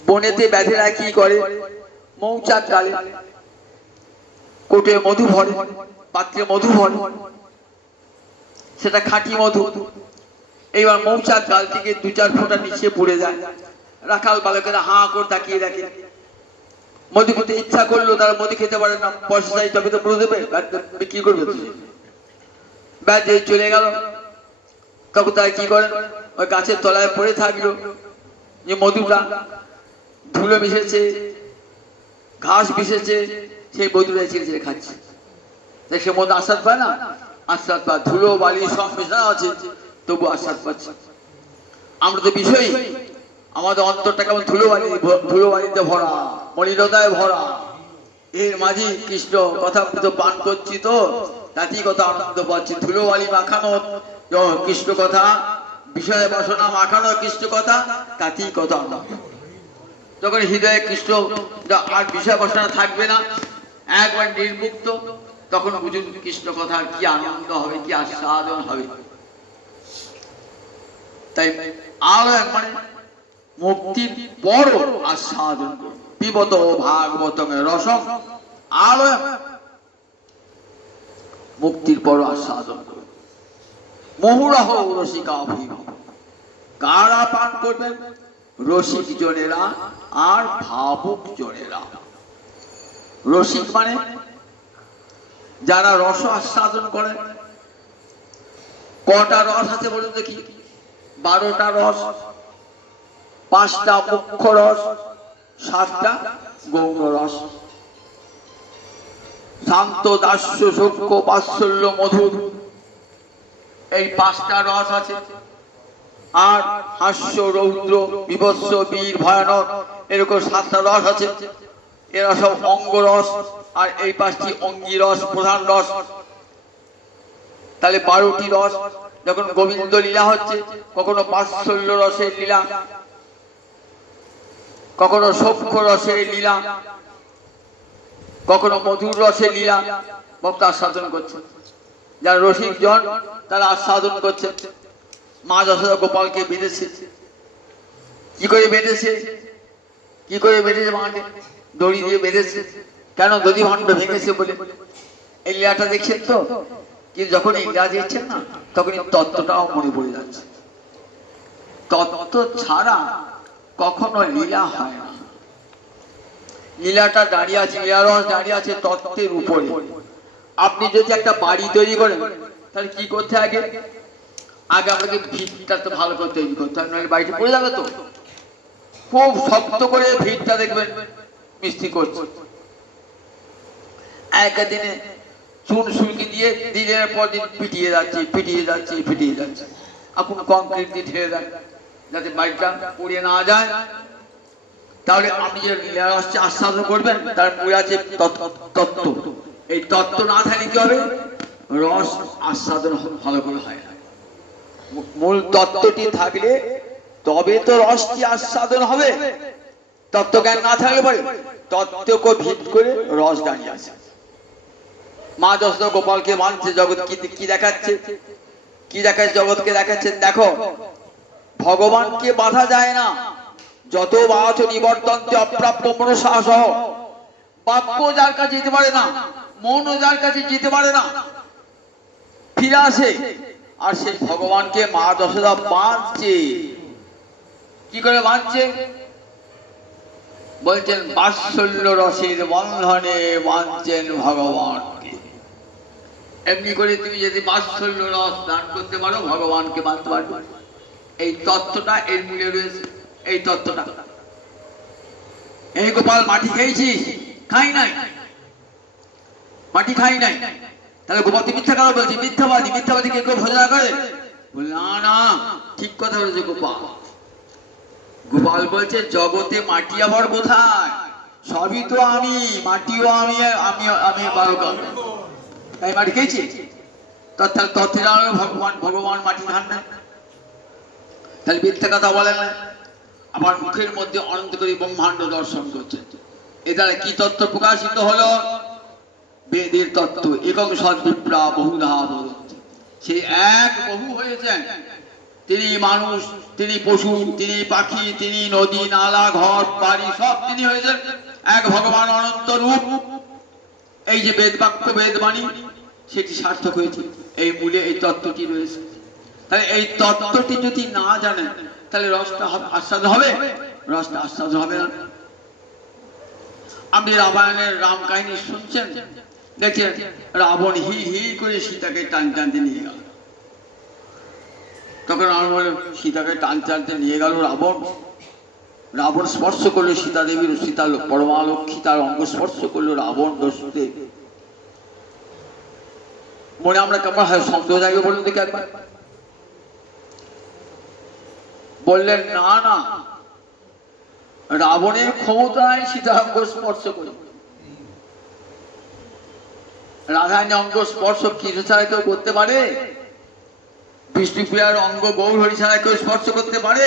বনেতে ব্যাধেরা কি করে? মৌচাক ডালে কোটে মধু ভরে, পাত্রে মধু ভরে, সেটা খাঁটি মধু। এইবার মৌচাক ডাল থেকে দু চার ফোঁটা নিচে পড়ে যায়। রাখাল বালকেরা হাঁ করে তাকিয়ে দেখে। মধু খেতে ইচ্ছা করলো, তারা মধু খেতে পারে না, পয়সা চাই তবে তো মধু দেবে, বিক্রি করবে। ব্যাস চলে গেল। তখন তারা কি করেন? ওই গাছের তলায় পড়ে থাকলো, যে মধুটা ধুলো মিশেছে, ঘাস মিশেছে, সেই মধুটা ছেড়ে ছেড়ে খাচ্ছে। তাই সে মধু আস্বাদ পায় না? আস্বাদ পায়। ধুলো বালি সব মেশানো আছে, তবু আস্বাদ পাচ্ছে। আমরা তো বিষয়ী, আমাদের অন্তরটা কেমন ধুলো বালিতে ভরা, মলিনতায় ভরা। এর মাঝে কৃষ্ণ কথা পান করছি তো তাতেই কথা আনন্দ পাচ্ছি। ধুলো বালি মাখানো কৃষ্ণ কথা, বিষয় বাসনা মাখানো কৃষ্ণ কথা, তাতেই কথা আনন্দ। যখন হৃদয়ে কৃষ্ণ আর বিষয় বাসনা থাকবে না, একবার নির্মুক্ত, তখন বুঝুন কৃষ্ণ কথার কি আনন্দ হবে, কি আস্বাদন হবে। তাই আরো মানে মুক্তির বড় আস্বাদন পিবত ভাগবত রসম, আরো মুক্তির বড় আস্বাদন। মুহুরহ রসিকা অভিভব। কারা পান করবেন? রসিক জনেরা আর ভাবুক জনেরা। রসিক মানে যারা রস আস্বাদন করেন। কটা রস আছে বলুন দেখি? 12টা রস, 5টা মুখ্য রস, 7টা গৌণ রস। শান্ত দাস্য সূক্ষ্ম বাৎসল্য মধুর, এই 5টা রস আছে। আর হাস্য রৌদ্র বিভৎস বীর ভয়ানক, এরকম 7টা রস আছে। এরা সব অঙ্গ রস, আর এই 5টি অঙ্গী রস, প্রধান রস। তাহলে 12টি রস। যখন গোবিন্দ লীলা হচ্ছে, কখনো বাৎসল্য রসের লীলা, কখনো সূক্ষ্ম রসের লীলা, কখনো মধুর রসে লীলা ভক্ত আস্বাদন করছে, যারা রসিক জন তারা আস্বাদন করছে। মা যশোদা গোপালকে বেঁধেছে, কি করে বেঁধেছে, কি করে বেঁধেছে? মাকে দড়ি দিয়ে বেঁধেছে, কেন? দধি ভাণ্ড ভেঙেছে বলে। এই লীলাটা দেখছেন তো, কিন্তু যখন এই লীলা দেখছেন না, তখন এই তত্ত্বটাও মনে পড়ে যাচ্ছে। তত্ত্ব ছাড়া কখনো লীলা হয় না। লীলাটা দাঁড়িয়ে আছে, লীলারস দাঁড়িয়ে আছে তত্ত্বের উপরে। আপনি যদি একটা বাড়ি তৈরি করেন, তাহলে কি করতে আগে? আগে আপনাকে ভিতটা তো ভালো করে তৈরি করতে হবে, নাহলে বাড়িটা পড়ে যাবে তো। খুব শক্ত করে ভিতটা দেখবেন মিস্ত্রি করছে, একদিনে চুন সুলকি দিয়ে দিনের পর দিন পিটিয়ে যাচ্ছে, পিটিয়ে যাচ্ছে, পিটিয়ে যাচ্ছে। আপনি কংক্রিট দিয়ে ঢেলে দেন যাতে বাড়িটা পড়ে না যায়। তাহলে আপনি যে লীলারসে আস্বাদন করবেন, তার মূলে আছে তত্ত্ব। এই তত্ত্ব না থাকলে কি হবে? রস আস্বাদন ভালো করে হয় না। মূল তত্ত্বটি থাকলে তবে তো রসটি আস্বাদন হবে। তত্ত্বজ্ঞান না থাকলে পরে তত্ত্বকে ভিত করে রস দাঁড়িয়ে আছে। মা যশোদা গোপালকে মানছে, জগৎ কি দেখাচ্ছে, কি দেখাচ্ছে? জগৎকে দেখাচ্ছেন, দেখো ভগবানকে বাধা যায় না। যত বাচ নিবর্তন্তে অপ্রাপ্য মনসা সহ, বাক্য যার কাছে যেতে পারে না, মনও যার কাছে যেতে পারে না, ফিরে আসে। আর সেই ভগবানকে মা যশোদা বাঁধছে। কি করে বাঁধছে? বলছেন বাৎসল্য রসের বন্ধনে বাঁধছেন ভগবানকে। এমনি করে তুমি যদি বাৎসল্য রস দান করতে পারো, ভগবানকে বাঁধতে পারবে। এই তত্ত্বটা এর মূলে রয়েছে। এই তত্ত্বটা, এই গোপাল মাটি খেয়েছিস? খাই নাই। মাটি খাই নাই। তাহলে গোপাল তুই মিথ্যা কথা বলছিস, মিথ্যাবাদী। মিথ্যাবাদী কে কেউ ভজনা করে? না না, ঠিক কথা বলেছে গোপাল। গোপাল বলছে জগতে মাটি আবার কোথায়? সবই তো আমি, মাটিও আমি, আমি আমি বালক। তাই মাটি খেয়েছি? তাহলে তত্ত্বে জানালো ভগবান, ভগবান মাটি খান না, তাহলে মিথ্যা কথা বলে না। আবার মুখের মধ্যে অনন্ত করে ব্রহ্মাণ্ড দর্শন করছেন। এ দ্বারা কি তত্ত্ব প্রকাশিত হলো? বেদের তত্ত্ব। একং সদ্বিপ্রা বহুধা বদন্তি। সেই এক বহু হয়েছেন। তিনি মানুষ, তিনি পশু, তিনি পাখি, তিনি নদী, নালা, ঘর বাড়ি, সব তিনি হয়েছেন এক ভগবান অনন্ত রূপ। এই যে বেদ বাক্য, বেদবাণী, সেটি সার্থক হয়েছে। এই মূলে এই তত্ত্বটি রয়েছে। তাহলে এই তত্ত্বটি যদি না জানেন, তাহলে রসটা আস্বাদ হবে? রসটা আস্বাদ হবে না। আপনি রামায়ণের রাম কাহিনী শুনছেন, দেখছেন রাবণ হি হি করে সীতাকে টানতে নিয়ে গেল। তখন আমি বললাম, সীতাকে টানতে নিয়ে গেল রাবণ। রাবণ স্পর্শ করলো সীতা দেবীর, সীতা পরমালক্ষ্মী, তার অঙ্গ স্পর্শ করলো রাবণ দস্যুদেব। মনে আমরা কেমন হয় সন্দেহ জায়গায় বলুন দেখে একবার। বললেন না না, রাবণের ক্ষমতায় সীতা অঙ্গ স্পর্শ করে। রাধারানী অঙ্গ স্পর্শ কৃষ্ণ ছাড়া কেউ করতে পারে? বিষ্ণুপ্রিয়ার অঙ্গ গৌরহরি ছাড়া কেউ স্পর্শ করতে পারে?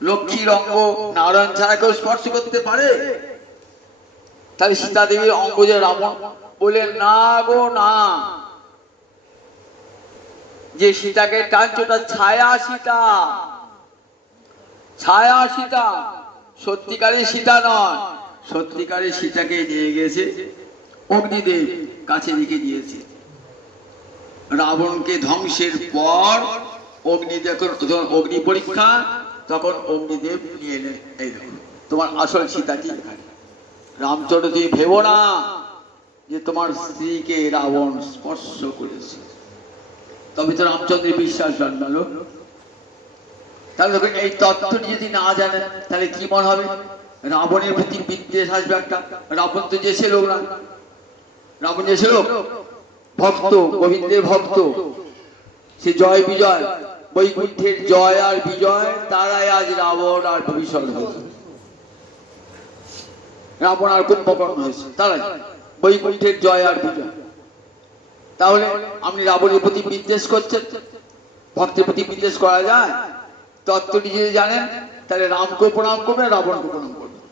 লক্ষ্মীর অঙ্গ নারায়ণ ছাড়া কেউ স্পর্শ করতে পারে? তাহলে সীতা দেবীর অঙ্গ যে রাবণ বলে না গো না, যে সীতাকে টানছে ওটা ছায়া সীতা, ছায়া সীতা, সত্যিকারের সীতা নয়। সত্যিকারের সীতাকে নিয়ে গেছে অগ্নিদেব, কাছে রেখে দিয়েছে। রাবণকে ধ্বংসের পর অগ্নিদেব, অগ্নি পরীক্ষা, তখন অগ্নিদেব নিয়ে এলেন, এই দেখুন তোমার আসল সীতাজি এখানে। রামচন্দ্র তুমি ভেবো না যে তোমার স্ত্রীকে রাবণ স্পর্শ করেছে। তবে তো রামচন্দ্রের বিশ্বাস জন্মালো। তাহলে দেখুন এই তত্ত্বটি যদি না জানেন, তাহলে কি মনে হবে? রাবণের প্রতি বিদ্বেষ আসবে একটা। রাবণ তো যে সে লোক না, রাবণ যে সে লোক ভক্ত, গোবিন্দের ভক্ত। সে জয় বিজয়, বৈকুণ্ঠের জয় আর বিজয়, তারাই আজ রাবণ আর ভবিষ্যৎ হয়েছে। রাবণ আর কুম্ভকর্ণ হয়েছে, তারাই বৈকুণ্ঠের জয় আর বিজয়। তাহলে আপনি রাবণের প্রতি বিদ্বেষ করছেন, ভক্তের প্রতি বিদ্বেষ করা যায়? তত্ত্বটি যদি জানেন, তাহলে রামকে প্রণাম করবেন, রাবণকে প্রণাম করবেন।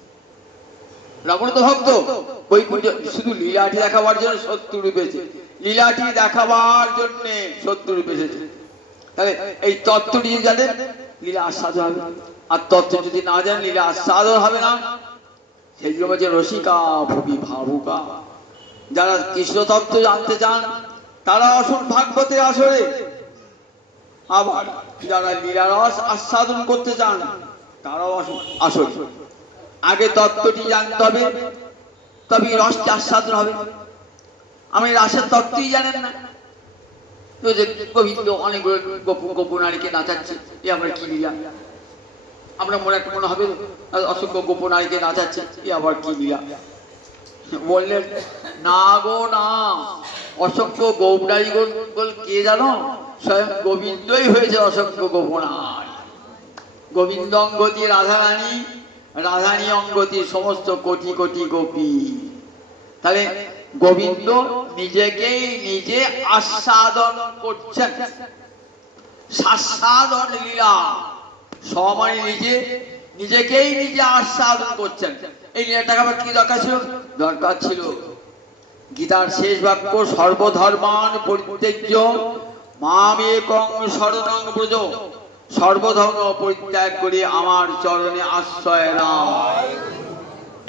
রাবণ তো ভক্ত, বৈকুণ্ঠ শুধু লীলাটি দেখাবার জন্য শত্রু রূপেছে, লীলাটি দেখাবার জন্য শত্রু রূপে এসেছে। তাহলে এই তত্ত্বটি জানেন লীলা আস্বাদ হবে, আর তত্ত্ব যদি না জানেন লীলা আস্বাদ হবে না। সেই জন্য বলছে রসিকা ভুবি ভাবুকা, যারা কৃষ্ণ তত্ত্ব জানতে চান তারা আসুন ভাগবতের আসরে, আবার যারা লীলারস আস্বাদন করতে চান তারাও আসুন আসরে। আগে তত্ত্বটি জানতে হবে, তবে রসটি আস্বাদন হবে। আমি রাসের তত্ত্বই জানেন না, তো যে গোবিন্দ অনেক গোপনারীকে নাচাচ্ছে, এ আমরা কি লীলা? আমরা মনে একটা মনে হবে অসংখ্য গোপনারীকে নাচাচ্ছে, এ আবার কি লীলা? বললেন না গো না, অসংখ্য গৌনারী কে জানো? স্বয়ং গোবিন্দই হয়েছে অসংখ্য গোপনারী। গোবিন্দ অঙ্গতি রাধারানী, রাধানী অঙ্গতি সমস্ত কোটি কোটি গোপী। তাহলে গোবিন্দ নিজেকেই নিজে আস্বাদন করছেন, সাস্বাদন লীলা সমানে নিজে নিজেকেই নিজে আস্বাদন করছেন। এই লীলাটাকে আবার কি দরকার ছিল? দরকার ছিল গীতার শেষ বাক্য সর্বধর্মান পরিত্যাজ্য মামেকং শরণং ব্রজ, সর্বধর্ম পরিত্যাগ করে আমার চরণে আশ্রয় নাও।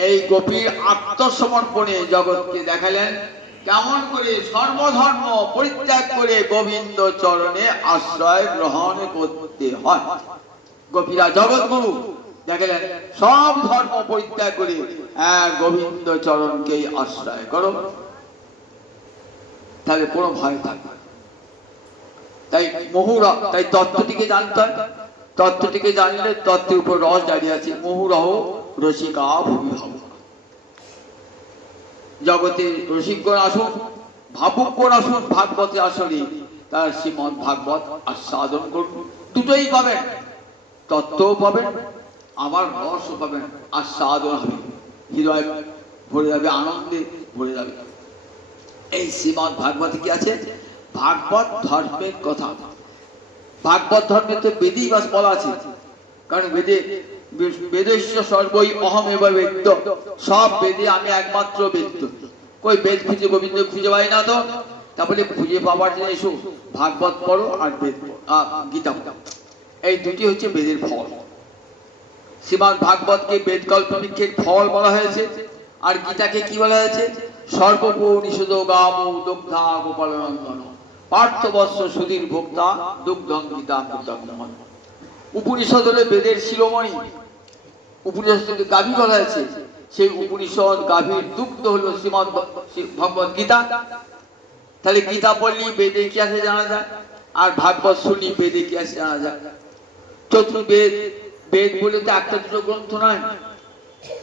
এই গোপীর আত্মসমর্পণে জগৎকে দেখালেন কেমন করে সর্বধর্ম পরিত্যাগ করে গোবিন্দ চরণে আশ্রয় গ্রহণ করতে হয়। গোপীরা জগৎগুরু দেখালেন সব ধর্ম পরিত্যাগ করে গোবিন্দ চরণকেই আশ্রয় করো, তাহলে কোনো ভয় থাকবে। তাই মুহুরা, তাই তত্ত্বটিকে জানতে হয়, তত্ত্বটিকে জানলে তত্ত্বের উপর রস দাঁড়িয়ে আছে। মুহুরহ রসিকা ভূমি ভাবুক, জগতে রসিকগণ আসুন, ভাবুকগণ আসুন ভাগবতে আসলে, তার শ্রীমদ ভাগবত আস্বাদন করুন। দুটোই পাবেন, তত্ত্বও পাবেন আবার রসও পাবেন, আস্বাদন হবে, হৃদয় ভরে যাবে, আনন্দে ভরে যাবে। এই শ্রীমদ ভাগবতে কি আছে? ভাগবত ধর্মের কথা। ভাগবত ধর্মে তো বেদেই বাস বলা আছে, কারণ বেদে বেদেশ্য সর্বই অহমেব বেদ্য, সব বেদে আমি একমাত্র বেদ্য। কই বেদ খুঁজে গোবিন্দ খুঁজে পাই না তো, তারপরে খুঁজে পাওয়ার জন্য এসো ভাগবত পড়ো আর বেদ গীতা পড়ো, এই দুটি হচ্ছে বেদের ফল। শ্রীমদ্ ভাগবতকে বেদ কল্পবৃক্ষের ফল বলা হয়েছে, আর গীতাকে কি বলা হয়েছে? সর্বপরিষদ গাম দগ্ধা গোপালনন্দন পার্থবস্য সুধীর ভোক্তা দুগ্ধং গীতা মুগ্ধং। উপনিষদ হলো বেদের শিরোমণি, উপনিষদ গাভী বলা হয়েছে, সেই উপনিষদ গাভীর দুগ্ধ হলো শ্রীমদ্ ভগবত গীতা। তাহলে গীতা পড়লি বেদে কি আছে জানা যায়, আর ভাগবত শুনলি বেদে কি আছে জানা যায়। চতুর্বেদ, বেদ বলে তো একটা দুটো গ্রন্থ নয়,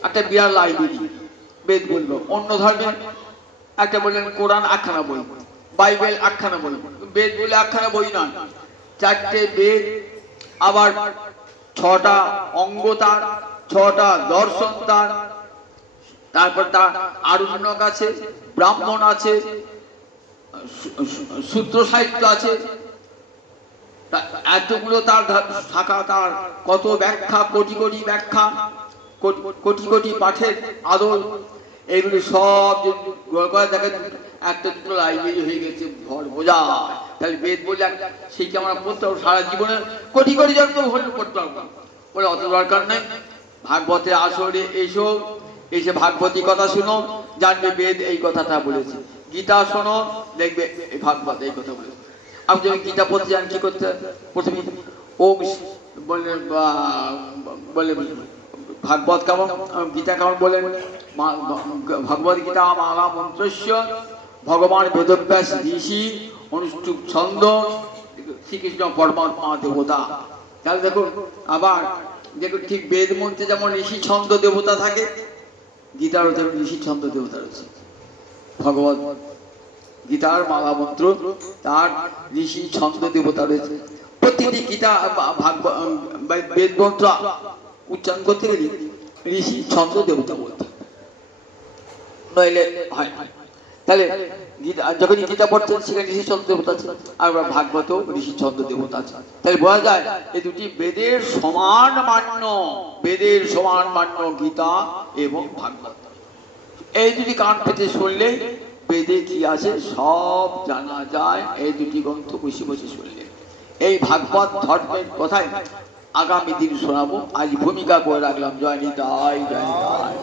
একটা বিরাট লাইব্রেরি বেদ বললো। অন্য ধর্মে একটা বললেন কোরআন একখানা বই, বাইবেল একখানা বই, বেদ বলে একখানা বই নয়, চারটে বেদ, আবার ছটা অঙ্গ তার, ছটা দর্শন তার, তারপর তার আরণ্যক আছে, ব্রাহ্মণ আছে, সূত্র সাহিত্য আছে, এতগুলো তার শাখা, তার কত ব্যাখ্যা, কোটি কোটি ব্যাখ্যা, কোটি কোটি পাঠের আদল, এইগুলি সব দেখা একটা দুটো লাইব্রেরি হয়ে গেছে ঘর বোঝা। তাহলে বেদ বলে সেইটা আমরা পড়তে পারবো, সারা জীবনে কোটি কোটি জন্ম হলে পড়তে পারবো, বলে অত দরকার নেই। ভাগবতে আসরে এসো, এসে ভাগবতী কথা শুনো, জানবে বেদ এই কথাটা বলেছে। গীতা শোনো, দেখবে এই ভাগবত এই কথা বলেছে। আপনি যখন গীতা পড়তে যান কি করতে? প্রথমে ওম বললেন, ভাগবত কেমন, গীতা কেমন বলেন? ভগবদ গীতা মালা মন্ত্রস্য ভগবান বেদব্যাস ঋষি অনুষ্ঠুপ ছন্দ শ্রীকৃষ্ণ পরমাত্মা দেবতা। তাহলে দেখুন, আবার দেখুন ঠিক বেদ মন্ত্রে যেমন ঋষি ছন্দ দেবতা থাকে, গীতারও যেমন ঋষি ছন্দ দেবতা রয়েছে। ভগবত গীতার মালা মন্ত্র তার ঋষি ছন্দ দেবতা রয়েছে। প্রতিটি গীতা বেদ মন্ত্র উচ্চারণ করতে গেলে ঋষি ছন্দ দেবতা বলতে নইলে হয়। তাহলে যখন গীতা পড়ছেন সেখানে ঋষি ছন্দ দেবতা আছে, আর ভাগবত ঋষি ছন্দ দেবতা আছে। তাহলে বোঝা যায় এই দুটি বেদের সমান মান্য, বেদের সমান মান্য গীতা এবং ভাগবত। এই দুটি কান পেতে শুনলে বেদে কি আছে সব জানা যায়। এই দুটি গ্রন্থ বসে বসে শুনলে এই ভাগবত ধর্মের কথায় আগামী দিন শোনাবো। আজ ভূমিকা করে রাখলাম। জয় নিতাই, জয় নিতাই।